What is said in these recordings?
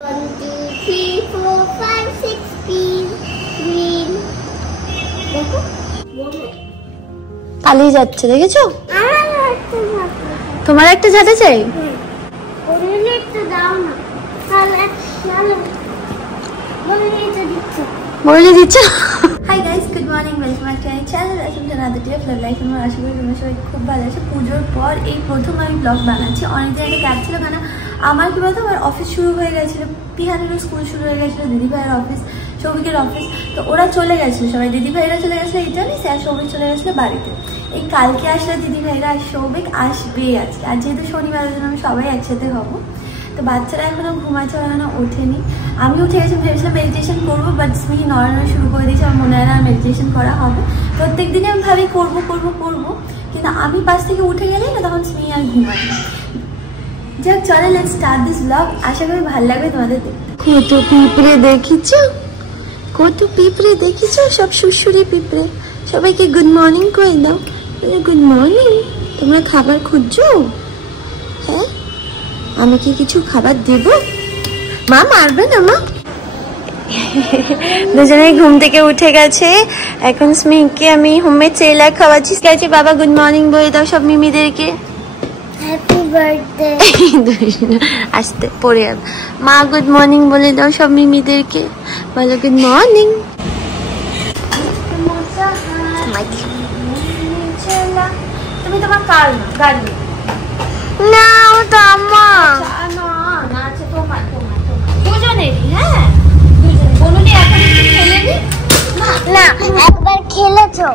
1 2 3 4 5 6 green দেখো পালিয়ে যাচ্ছে দেখেছো? তোমার একটা ঝাঁটা চাই? ওরে একটা দাও না তাহলে চলো বলে দিচ্ছ। Hi guys, good morning, welcome back to my channel. আসুন জানাতে ডে ফ্লাড লাইফ। আমার আশা করি তোমরা সবাই খুব ভালো আছে। পুজোর পর এই প্রথম আমি ব্লগ বানাচ্ছি। অনেকদিন একটা গ্যাপ ছিল, কেন আমার কি বলতো, আমার অফিস শুরু হয়ে গেছিলো, পিহানেরও স্কুল শুরু হয়ে গেছিলো, দিদিভাইয়ের অফিস, সৌভিকের অফিস, তো ওরা চলে গেছিলো সবাই। দিদিভাইরা চলে গেছিলো ইটালি, আর সৌভিক চলে গেছিলো বাড়িতে। এই কালকে আসলে দিদিভাইরা আর সৌভিক আসবে আজকে, আর যেহেতু শনিবারের জন্য আমি সবাই একসাথে হবো। তো বাচ্চারা এখনো ঘুমাচ্ছে, ওরা এখনো ওঠেনি। আমি উঠে গেছি, ভেবেছিলাম মেডিটেশন করবো, বাট স্মিহি নড়ানো শুরু করে দিয়েছে। আমার মনে হয় না মেডিটেশন করা হবে। প্রত্যেক দিনে আমি ভাবি করবো, কিন্তু আমি পাশ থেকে উঠে গেলে না, তখন স্মিহি আর ঘুমাই না। যাক, চলে লেটস স্টার্ট দিস ব্লগ। আশা করি ভালো লাগবে তোমাদের দেখতে। কত পিঁপড়ে দেখেছো, কত পিঁপড়ে দেখেছো, সব সুরসুরি পিঁপড়ে। সবাইকে গুড মর্নিং করে দাও। Good morning. তোমরা খাবার খুঁজছো? হ্যাঁ, আমি কি কিছু খাবার দেব? মা মারবে না মা? দুজনেই ঘুম থেকে উঠে গেছে। এখন স্মিকে আমি হোমমেড সেরেলাক খাওয়াচ্ছি। গেছে বাবা গুড মর্নিং বলে দাও সব মিমিদেরকে। Happy birthday. আসতে পড়ে যাবে। মা গুড মর্নিং বলে দাও সব মিমিদেরকে। বলো গুড মর্নিং। তুমি তোমার কার না গাড়ি না, ওটা আমার। না আছে তোমার, দুজনেরই। হ্যাঁ, বনুনি এখন একটু খেলে নি না, একবার খেলেছো।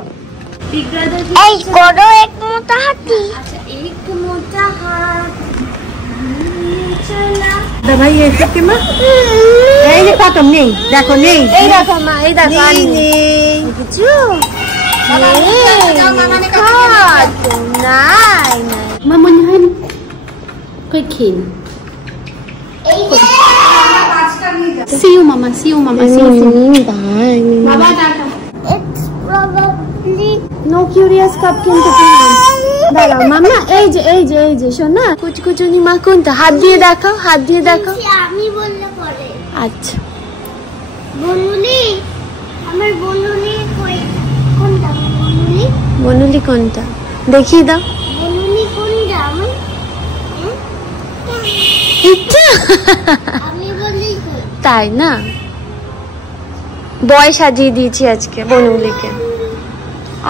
বিগ ব্রাদার এই করো এক মোটা হাতি। আচ্ছা, এক মোটা হাতি চলা। দাবাই এসে কি মা? এই যে খতম নেই, দেখো নেই। এই দেখো মা, এই দেখো আর নেই কিছু। নাই মা, মনে হয় কই খেয়ে। See you mama, see you mama, see you. Bye. Baba tata. It's probably No curious cup কিনতে দাঁড়াও মামা। এই যে শোনা, কুচকুচুনি মা কোনটা? হাত দিয়ে দেখাও, হাত দিয়ে দেখাও। আমি বললে পরে। আচ্ছা, বনুলি, আমার বনুলি কই? কোনটা বনুলি? বনুলি কোনটা দেখিয়ে দাও। বনুলি কোনটা? আমি এটা আমি বলি কই? তাই না, বয় সাজিয়ে দিয়েছি আজকে বনুলিকে।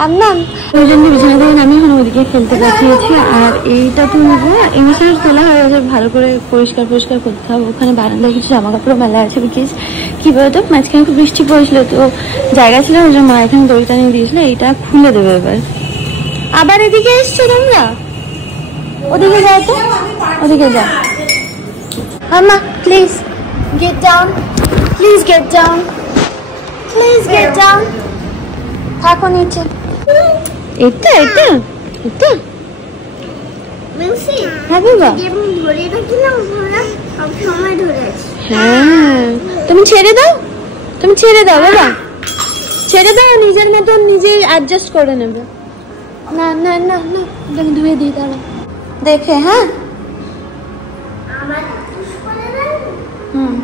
আর না ওই জন্য বিছানা থেকে আমি এখন ওদিকে খেলতে পাঠিয়েছি। আর এইটা তুলবো, এমনি তোলা হয়ে গেছে, ভালো করে পরিষ্কার করতে হবে। ওখানে বারান্দায় কিছু জামা কাপড় মেলা আছে। বিকজ কি বলতো, মাঝখানে খুব বৃষ্টি পড়েছিল, তো জায়গা ছিল, ওই জন্য মা এখানে দড়িটা নিয়ে দিয়েছিল। এইটা খুলে দেবে এবার। আবার এদিকে এসছো তোমরা, ওদিকে যাও তো, ওদিকে যাও। মামা please get down, please get down, please get down. থাকো নিচে। এটা মিউসি, হ্যাঁ বাবা। যেমন ধরে রাখিলাম ধরে সব সময় ধরে আছি। হ্যাঁ, তুমি ছেড়ে দাও বাবা, ছেড়ে দাও। নিজের মতন নিজে অ্যাডজাস্ট করে নেবে। না ধুয়ে দিই দাঁড়া দেখে। হ্যাঁ, আমার পুশ করে দেন। হুম।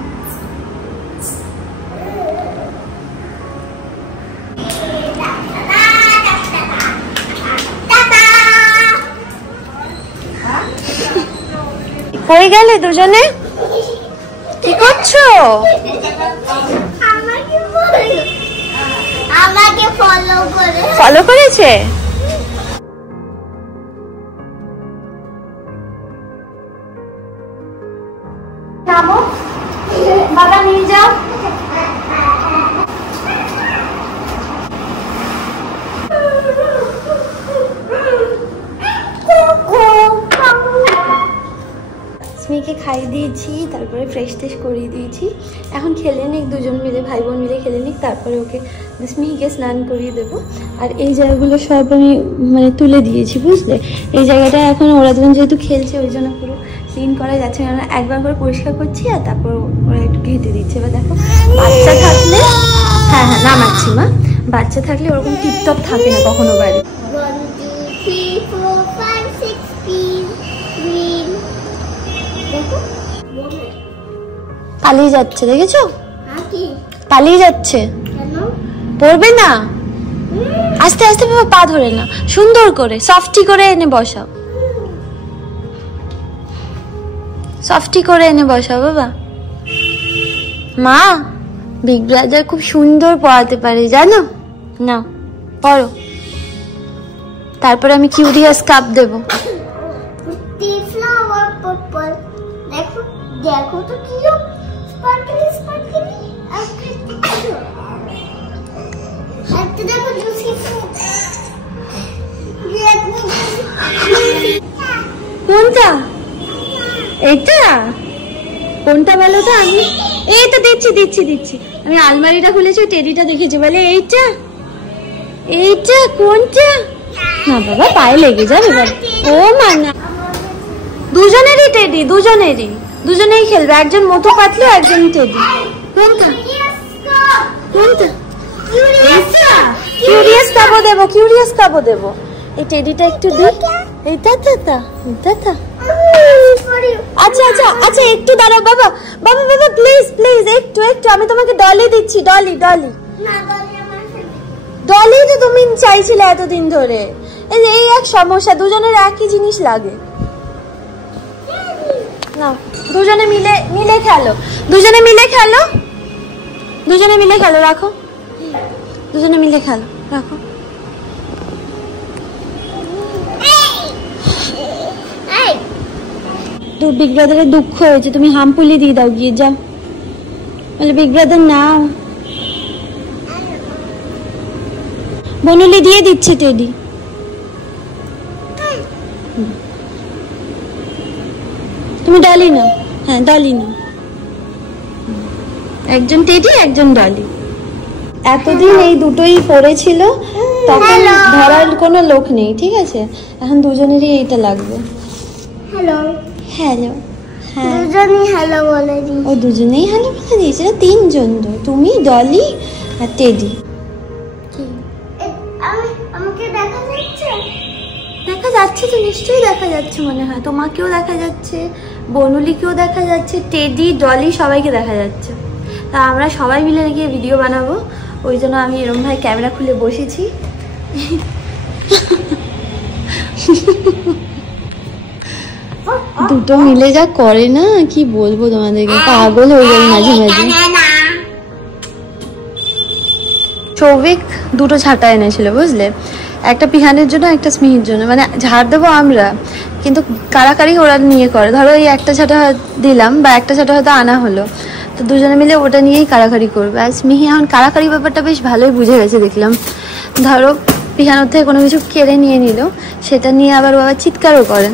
কই গেলে দুজনে? কি করছো? আমাকে ফলো করেছে। নামো, বাবা নিয়ে যাও। স্মিকে খাইয়ে দিয়েছি, তারপরে ফ্রেশ ট্রেশ করিয়ে দিয়েছি। এখন খেলে নিক দুজন মিলে, ভাই বোন মিলে খেলে নিক, তারপরে ওকে স্মিকে স্নান করিয়ে দেবো। আর এই জায়গাগুলো সব আমি তুলে দিয়েছি, বুঝলে। এই জায়গাটা এখন ওরা দুজন যেহেতু খেলছে, ওই জন্য পুরো ক্লিন করা যাচ্ছে না। একবার করে পরিষ্কার করছি, আর তারপর ওরা একটু ঘেঁটে দিচ্ছে। এবার দেখো, বাচ্চা থাকলে, হ্যাঁ নামাচ্ছি মা, বাচ্চা থাকলে ওরকম টিপটপ থাকে না কখনো বাড়ি। 1 2 3 4 5 6 green দেখো পালিয়ে যাচ্ছে, দেখেছো? পালিয়ে যাচ্ছে। পড়বে না, আস্তে আস্তে বাবা, পা ধরে না, সুন্দর করে সফটি করে এনে বসাও, সফটি করে এনে বসাও বাবা। মা, বিগ ব্রাদার খুব সুন্দর পড়াতে পারে জানো না, পড়ো। তারপরে আমি কিউরিয়াস কাপ দেবো। দেখো দেখো তো কি স্পার্কলি স্পার্কলি হাতে দেখো জুসি। কোনটা? এটা কোনটা বলো তো? আমি এই তো দিচ্ছি দিচ্ছি দিচ্ছি। আমি আলমারিটা খুলেছি, টেডিটা দেখেছি, বলে এইটা এইটা কোনটা? না বাবা, পায়ে লেগে যাবে বাবা। ও মা না, দুজনেরই টেডি, দুজনেই খেলবে, একজন মোটু পাতলু, একজন টেডি। কোনটা কোনটা? কিউরিয়াস কাপও দেবো, কিউরিয়াস কাপও দেবো। এই টেডিটা একটু দিই। এইটা তা এটা তা। আচ্ছা আচ্ছা আচ্ছা, একটু দাঁড়াও বাবা, বাবা বাবা প্লিজ প্লিজ, একটু একটু, আমি তোমাকে ডলি দিচ্ছি, ডলি ডলি। ডলি তো তুমি চাইছিলে এতদিন ধরে। এই এক সমস্যা, দুজনের একই জিনিস লাগে না। দুজনে মিলে মিলে খেলো, দুজনে মিলে খেলো, দুজনে মিলে খেলো, রাখো, দুজনে মিলে খেলো, রাখো। বিগ ব্রাদারের দুঃখ হয়েছে, তুমি হামপুলি দিয়ে দাও গিয়ে, যাও। বলে বিগ ব্রাদার নাও। বনুলি দিয়ে দিচ্ছে টেডি। তুমি ডলি নাও, হ্যাঁ ডলি নাও। একজন টেডি, একজন ডলি। এতদিন এই দুটোই পড়েছিল, তখন ধরার কোনো লোক নেই, ঠিক আছে? এখন দুজনেরই এইটা লাগবে। হ্যালো হ্যালো, হ্যাঁ দুজনেই হ্যালো বলে দিই। ও দুজনেই হ্যালো বলে দিয়েছে, তিনজন তো, তুমি, ডলি আর টেডি। কি আমাকে দেখা যাচ্ছে? দেখা যাচ্ছে তো, নিশ্চয়ই দেখা যাচ্ছে মনে হয়। তোমাকেও দেখা যাচ্ছে, বনুলিকেও দেখা যাচ্ছে, টেডি, ডলি সবাইকে দেখা যাচ্ছে। তা আমরা সবাই মিলে গিয়ে ভিডিও বানাবো, ওই জন্য আমি এরম ভাই ক্যামেরা খুলে বসেছি। দুটো মিলে যা করে না, কি বলবো তোমাদেরকে, পাগল হয়ে যাবে মাঝে মাঝে। সৌভিক দুটো ঝাঁটা এনেছিল বুঝলে, একটা পিহানের জন্য, একটা স্মিহির জন্য। মানে ঝাড় দেবো আমরা, কিন্তু কারাকারি ওরা নিয়ে করে। ধরো এই একটা ঝাঁটা দিলাম, বা একটা ঝাঁটা হয়তো আনা হলো, তো দুজনে মিলে ওটা নিয়েই কারাকারি করবে। আর স্মিহি এখন কারাকারি ব্যাপারটা বেশ ভালোই বুঝে গেছে দেখলাম। ধরো পিহানোর থেকে কোনো কিছু কেড়ে নিয়ে নিল, সেটা নিয়ে আবার বাবা চিৎকারও করে।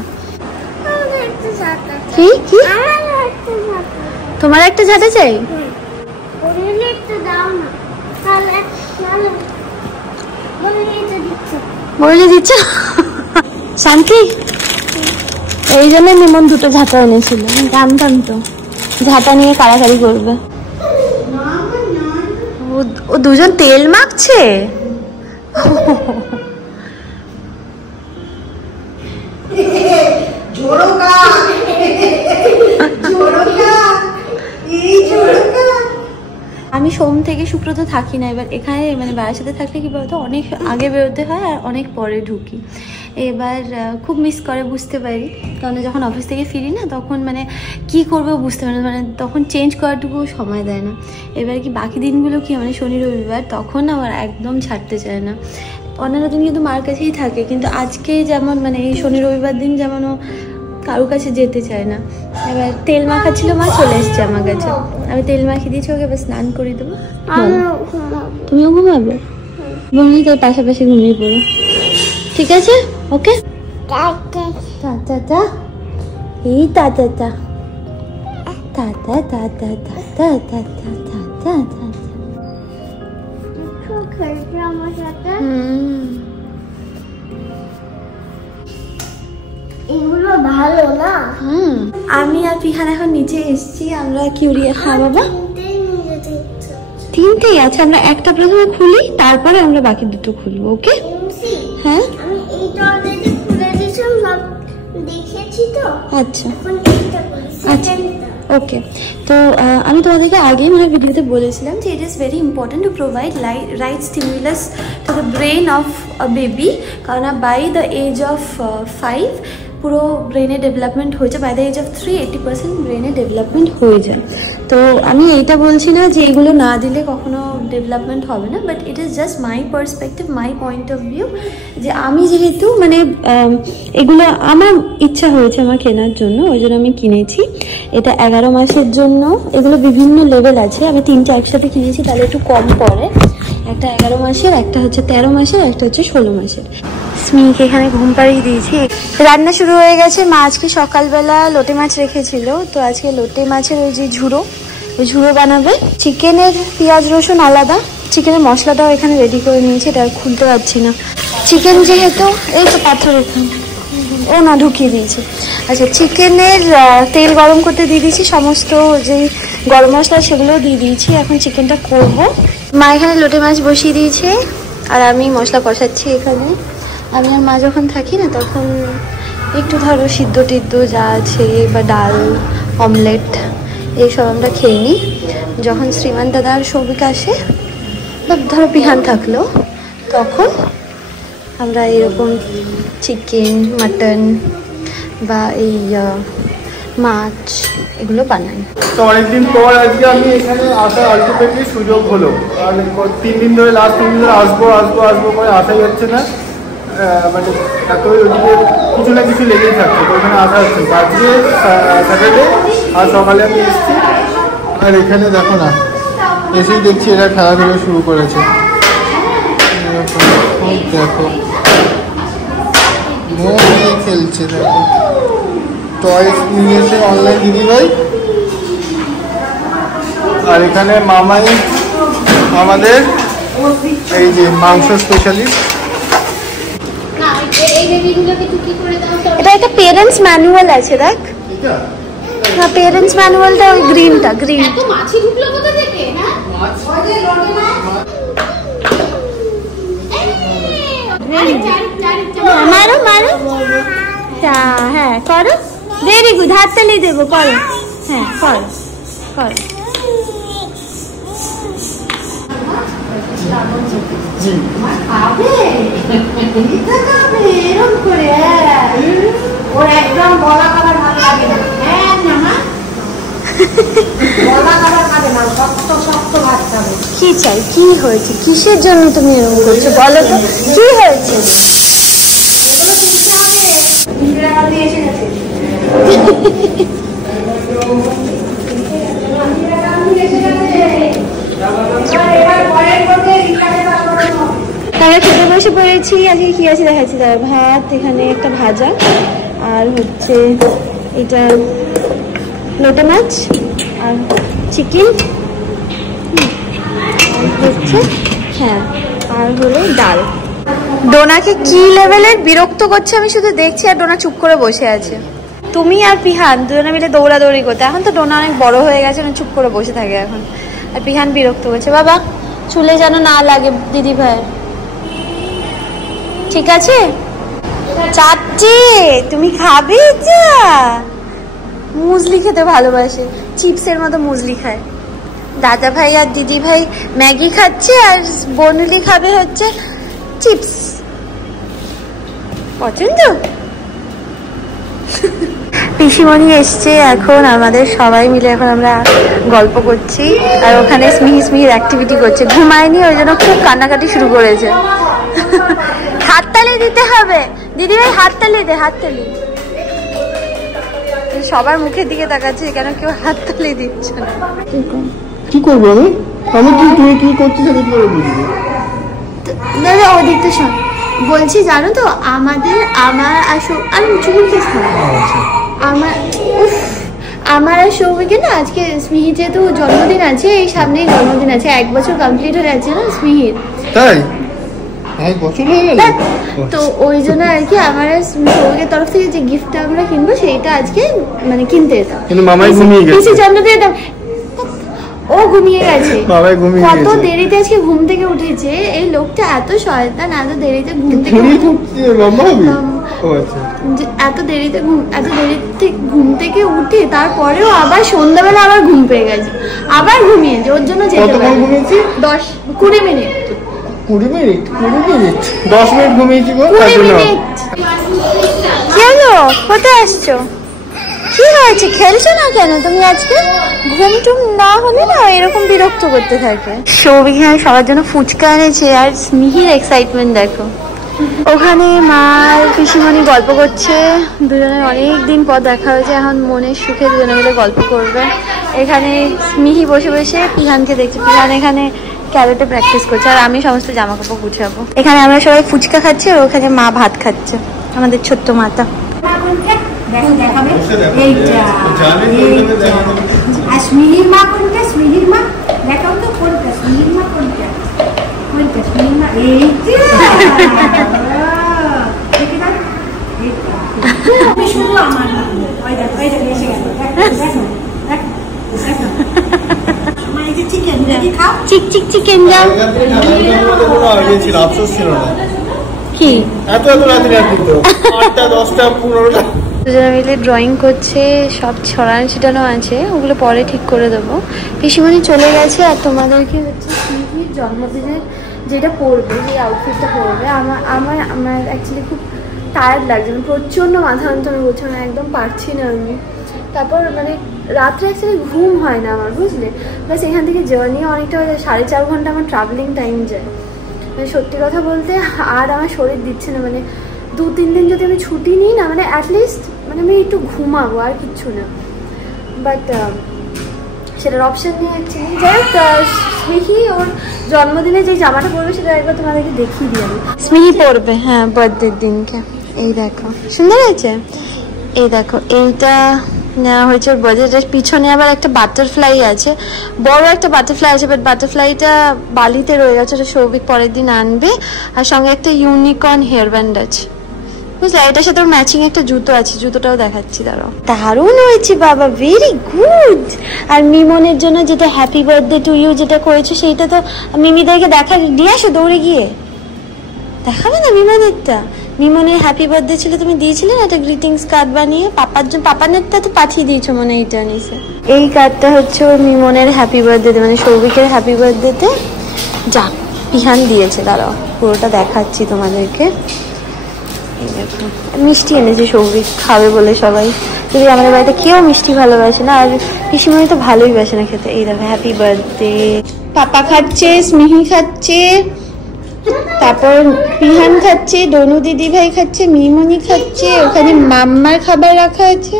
কি কি? তোমার একটা ঝাঁটা চাই? বলে দিচ্ছ শান্তি? এই জন্য নিমন দুটো ঝাঁটা এনেছিল, জানতাম তো ঝাঁটা নিয়ে কারাকারি করবে। ও দুজন তেল মাখছে। আমি সোম থেকে শুক্র তো থাকি না, এবার এখানে মানে বাড়ির সাথে থাকলে কি বলতো, অনেক আগে বেরোতে হয় আর অনেক পরে ঢুকি। এবার খুব মিস করে, বুঝতে পারি, কারণ যখন অফিস থেকে ফিরি না, তখন মানে কি করবো বুঝতে পারি না, মানে তখন চেঞ্জ করাটুকু সময় দেয় না। এবার কি বাকি দিনগুলো কি মানে শনি রবিবার, তখন আমার একদম ছাড়তে চায় না। অন্যান্য দিন কিন্তু মার কাছেই থাকে, কিন্তু আজকে যেমন মানে এই শনি রবিবার দিন যেমন ও কারো কাছে যেতে চায় না। এবার তেল মাখা ছিল, মা চলে এসছে আমার কাছে, আমি তেল মাখিয়ে দিয়েছি ওকে, এবার স্নান করে দেবো। তুমিও ঘুমাবে? বলি তোর পাশাপাশি ঘুমিয়ে পড়ো, ঠিক আছে? ওকে, টাটা। এই tata tata tata tata tata tata tata. আমার সাথে এগুলো ভালো না। আমি আর পিহান এখন নিচে এসেছি, আমরা কিউরিয়াস। হ্যাঁ বাবা, তিনটেই আছে, আমরা একটা প্রথমে খুলি, তারপরে আমরা বাকি দুটো খুলবো। ওকে? হ্যাঁ, আমি এইটা অলরেডি খুলে দিয়েছিলাম, সব দেখেছি তো। আচ্ছা এখন এইটা খুলি, আচ্ছা ওকে, তো আমি তোমাদেরকে আগেই মানে ভিডিওতে বলেছিলাম যে it is very important to provide right stimulus to the brain of a baby, কারণ বাই দ্য এজ অফ 5 পুরো ব্রেনের ডেভেলপমেন্ট হয়ে যায়, বাই দ্য এজ অফ 3 80% ব্রেনের ডেভেলপমেন্ট হয়ে যায়। তো আমি এইটা বলছি না যে এগুলো না দিলে কখনো ডেভেলপমেন্ট হবে না, but it is just my perspective, my point of view, যে আমি যেহেতু মানে এগুলো আমার ইচ্ছা হয়েছে আমার কেনার জন্য, ওই জন্য আমি কিনেছি। এটা 11 মাসের জন্য, এগুলো বিভিন্ন লেভেল আছে, আমি 3টে একসাথে কিনেছি তাহলে একটু কম পড়ে। একটা 11 মাসের, একটা হচ্ছে 13 মাসের, একটা হচ্ছে 16 মাসের। স্মিকে এখানে ঘুম পাড়িয়ে দিয়েছি। রান্না শুরু হয়ে গেছে। মা আজকে সকালবেলা লোটে মাছ রেখেছিল, তো আজকে লোটে মাছের ওই যে ঝুড়ো, ওই ঝুড়ো বানাবে। চিকেনের পেঁয়াজ রসুন আলাদা, চিকেনের মশলাটাও এখানে রেডি করে নিয়েছি, এটা খুলতে পারছি না। চিকেন যেহেতু এই তো পাথর এখানে, ও না ঢুকিয়ে দিয়েছে। আচ্ছা, চিকেনের তেল গরম করতে দিয়ে দিয়েছি, সমস্ত যে গরম মশলা সেগুলো দিয়ে দিয়েছি। এখন চিকেনটা করব। মা এখানে লোটে মাছ বসিয়ে দিয়েছে আর আমি মশলা কষাচ্ছি এখানে। আমি আর মা যখন থাকি না তখন একটু ধরো সিদ্ধ টিদ্ধ যা আছে বা ডাল অমলেট এইসব আমরা খেয়ে নিই। যখন শ্রীমান দাদা আর সৌভিক আসে বা ধরো পিহান থাকলো তখন আমরা এরকম চিকেন মাটন বা এই মাছ এগুলো বানাই। তো অনেকদিন পর আজকে আমি এখানে আসার আলটিমেটলি সুযোগ হলো, আর 3 দিন ধরে লাস্ট 3 দিন ধরে আসবো করে আসাই যাচ্ছে না, মানে এত ওইদিকে কিছু না কিছু লেগেই থাকছে, তো ওখানে আসা হচ্ছে। আজকে স্যাটারডে আর সকালে আমি এসেছি, আর এখানে দেখো না এসেই দেখছি এরা খেলাধুলো শুরু করেছে। দেখো মন নিয়ে খেলছে, দেখো টয়েস নিয়েছে অনলাইন দিদিভাই। আর এখানে মামাই আমাদের এই যে মাংস স্পেশালিস্ট। এটা একটা পেরেন্টস ম্যানুয়াল আছে, দেখ না, পেরেন্টস ম্যানুয়ালটা ওই গ্রিনটা, গ্রিন। মাছি ঢুকলো কোথা থেকে? মারো মারো, হ্যাঁ করো, ভেরি গুড, হাততালি দেবো, করো, হ্যাঁ করো করো। ওর একদম বলা খাবার ভালো লাগে না। হ্যাঁ না বলা খাবার খাবে না, শক্ত শক্ত ভাত খাবে। কি চাই, কি হয়েছে, কিসের জন্য তুমি এরকম করছো বলো তো, কি হয়েছে? এগুলো কিনতে হবে, ইন্দিরা গান্ধী এসে গেছে। তারা খেতে বসে পড়েছি। আজকে কি আছে দেখাচ্ছি, তারা ভাত, এখানে একটা ভাজা, আর হচ্ছে এটা লোটে মাছ আর চিকেন, হচ্ছে হ্যাঁ, আর হলো ডাল। ডোনাকে কি লেভেলের বিরক্ত করছে আমি শুধু দেখছি, আর ডোনা চুপ করে বসে আছে। তুমি আর পিহান দুজনে মিলে দৌড়াদৌড়ি করতে, এখন তো ডোনা অনেক বড় হয়ে গেছে, চুপ করে বসে থাকে এখন, আর পিহান বিরক্ত করছে। বাবা চুলে যেন না লাগে দিদি ভাই, ঠিক আছে? চাচ্ছি তুমি খাবে? যা মুজলি খেতে ভালোবাসে, চিপসের মতো মুজলি খায়। দাদা ভাই আর দিদি ভাই ম্যাগি খাচ্ছে, আর বনুলি খাবে হচ্ছে চিপস। পছন্দ? পিসিমণি এসছে এখন, আমাদের সবাই মিলে এখন আমরা গল্প করছি, আর ওখানে স্মিহির অ্যাক্টিভিটি করছে, ঘুমায়নি ওই জন্য খুব কান্নাকাটি শুরু করেছে। হাততালি দিতে হবে দিদিভাই, হাততালি দে, হাততালি। সবার মুখের দিকে তাকাচ্ছে, কেন কেউ হাততালি দিচ্ছে না। কি করবো আমি? আমি কি, তুই কি করছিস আমি কি করে বুঝবো? দাদা ওদিকটা শোন, বলছি জানো তো আমার আমি চুল আমার আর সৌভিকের না আজকে স্মিহির যেহেতু জন্মদিন আছে, এই সামনেই জন্মদিন আছে, 1 বছর কমপ্লিট হয়ে যাচ্ছে না স্মিহির। তাই 1 বছর হয়ে গেল, তো ওই জন্য আর কি আমার সৌভিকের তরফ থেকে যে গিফটটা আমরা কিনবো সেইটা আজকে মানে কিনতে যেতাম, কিন্তু মামাই ঘুমিয়ে গেছে। জন্মদিন ও ঘুমিয়ে গেছে, বাবাই ঘুমিয়ে কত গেছে। দেরিতে আজকে ঘুম থেকে উঠেছে এই লোকটা, এত শয়তান, এত দেরিতে ঘুম থেকে এত দেরিতে ঘুম থেকে উঠে তারপরেও আবার সন্ধ্যাবেলা আবার ঘুম পেয়ে গেছে, আবার ঘুমিয়েছে। ওর জন্য যেতে পারি 10-20 মিনিট 20 মিনিট 10 মিনিট ঘুমিয়েছি গো। 20 মিনিট। কি হলো, কোথায় আসছো, কি হয়েছে, খেলছো না কেন তুমি? আজকে ঘুম টুম না হলে না এরকম বিরক্ত করতে থাকে। সৌভিক সবার জন্য ফুচকা এনেছে, আর স্মিহির এক্সাইটমেন্ট দেখো। ওখানে মা আর পিসিমণি গল্প করছে, দুজনের অনেক দিন পর দেখা হয়েছে, এখন মনের সুখে দুজনে মিলে গল্প করবে। এখানে স্মিহি বসে বসে পিহানকে দেখছি, পিহান এখানে ক্যারেটে প্র্যাকটিস করছে, আর আমি সমস্ত জামা কাপড় গুছাবো। এখানে আমরা সবাই ফুচকা খাচ্ছি, আর ওখানে মা ভাত খাচ্ছে, আমাদের ছোট্ট মাতা। স্মিহির মা কোনটা, স্মিহির মা দেখাও তো, কোনটা স্মিহির মা, কোনটা কোনটা স্মিহির মা, এই শুধু আমার এসে গেল, চিকেন খাও, চিক চিক চিকেন যাও। কি এত রাতে দুজনে মিলে ড্রয়িং করছে, সব ছড়ানো ছিটানো আছে, ওগুলো পরে ঠিক করে দেবো। পিসিমণি চলে গেছে, আর তোমাদেরকে হচ্ছে স্মিহির জন্মদিনের যেটা পরবে, যে আউটফিটটা পরবে। আমার অ্যাকচুয়ালি খুব টায়ার্ড লাগছে, মানে প্রচণ্ড মাথা যন্ত্রণা করছে, মানে একদম পারছি না আমি। তারপর মানে রাত্রে অ্যাকচুয়ালি ঘুম হয় না আমার, বুঝলে, প্লাস এখান থেকে জার্নি অনেকটা হয়ে যায়, 4.5 ঘন্টা আমার ট্রাভেলিং টাইম যায়। মানে সত্যি কথা বলতে আর আমার শরীর দিচ্ছে না, মানে 2-3 দিন যদি আমি ছুটি নিই না, মানে অ্যাটলিস্ট মানে আমি একটু ঘুমাবো, আর কিচ্ছু না। বাট সেটার অপশান নেই অ্যাকচুয়ালি। যাই হোক, স্মিহি ওর জন্মদিনে যে জামাটা পরবে সেটা একবার তোমাদেরকে দেখিয়ে দিই আমি। স্মিহি পরবে, হ্যাঁ, বার্থডের দিনকে। এই দেখো, সুন্দর হয়েছে। এই দেখো, এইটা নেওয়া হয়েছে ওর বার্থডে। পিছনে আবার একটা বাটারফ্লাই আছে, বড় একটা বাটারফ্লাই আছে, বাট বাটারফ্লাইটা বালিতে রয়ে গেছে, ওটা সৌভিক পরের দিন আনবে। আর সঙ্গে একটা ইউনিকর্ন হেয়ার ব্যান্ড আছে, বুঝলে, এটার সাথে ওর ম্যাচিং একটা জুতো আছে, জুতোটাও দেখাচ্ছি দাঁড়াও। দারুণ হয়েছে বাবা, ভেরি গুড। আর মিমনের জন্য যেটা হ্যাপি বার্থডে টু ইউ যেটা করেছো, সেইটা তো মিমিদেরকে দেখা দিয়ে আসো, দৌড়ে গিয়ে দেখাবে না মিমনেরটা। মিমনের হ্যাপি বার্থডে ছিল, তুমি দিয়েছিলে না একটা গ্রিটিংস কার্ড বানিয়ে, পাপানেরটা তো পাঠিয়ে দিয়েছো মনে হয়, এইটা নিছে। এই কার্ডটা হচ্ছে ওর মিমনের হ্যাপি বার্থডে, মানে সৌভিকের হ্যাপি বার্থডেতে যা পিহান দিয়েছে। দাঁড়াও পুরোটা দেখাচ্ছি তোমাদেরকে। মিষ্টি এনেছে সৌভিক, খাবে বলে সবাই, যদি আমাদের বাড়িতে কেউ মিষ্টি ভালোবাসে না, আর পিসিমণি তো ভালোই বাসে না খেতে। এই দেখো হ্যাপি বার্থডে, পাপা খাচ্ছে, স্মিহি খাচ্ছে, তারপর পিহান খাচ্ছে, ডনু দিদি ভাই খাচ্ছে, মিমনি খাচ্ছে, ওখানে মাম্মার খাবার রাখা আছে।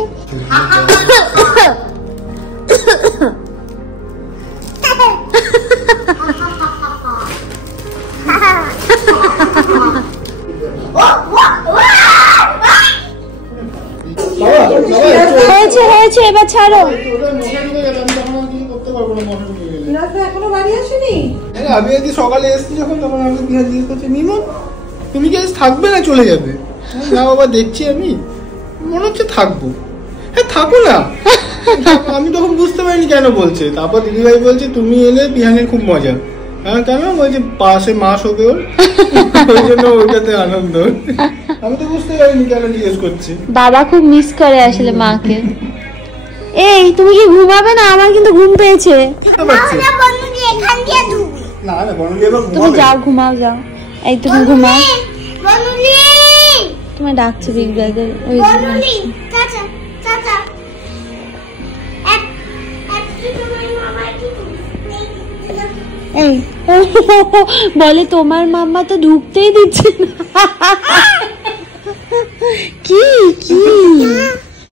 হয়েছে হয়েছে, এবার ছাড়ো। এখনো বাড়ি আসেনি, আমি আজকে সকালে এসেছি যখন, তখন আমাকে বিহার জিজ্ঞেস করছে, মিমন তুমি কি আজ থাকবে না চলে যাবে? না বাবা, দেখছি আমি মনে হচ্ছে থাকবো। হ্যাঁ থাকো না। আমি তখন বুঝতে পারিনি কেন বলছে, তারপর দিদিভাই বলছে তুমি এলে বিহানের খুব মজা। হ্যাঁ কেন বলছে, পাশে মাস হবে ওর, ওই জন্য ওইটাতে আনন্দ। আমি তো বুঝতে পারিনি কেন জিজ্ঞেস করছে। বাবা খুব মিস করে আসলে মাকে। এই তুমি কি ঘুমাবে না? আমার কিন্তু ঘুম পেয়েছে। তুমি যাও, ঘুমাও, যাও। এই তুমি ঘুমাও, তোমার ডাকছে বিগ ব্রাদার। ওই এই বলে তোমার মাম্মা তো ঢুকতেই দিচ্ছে না। কি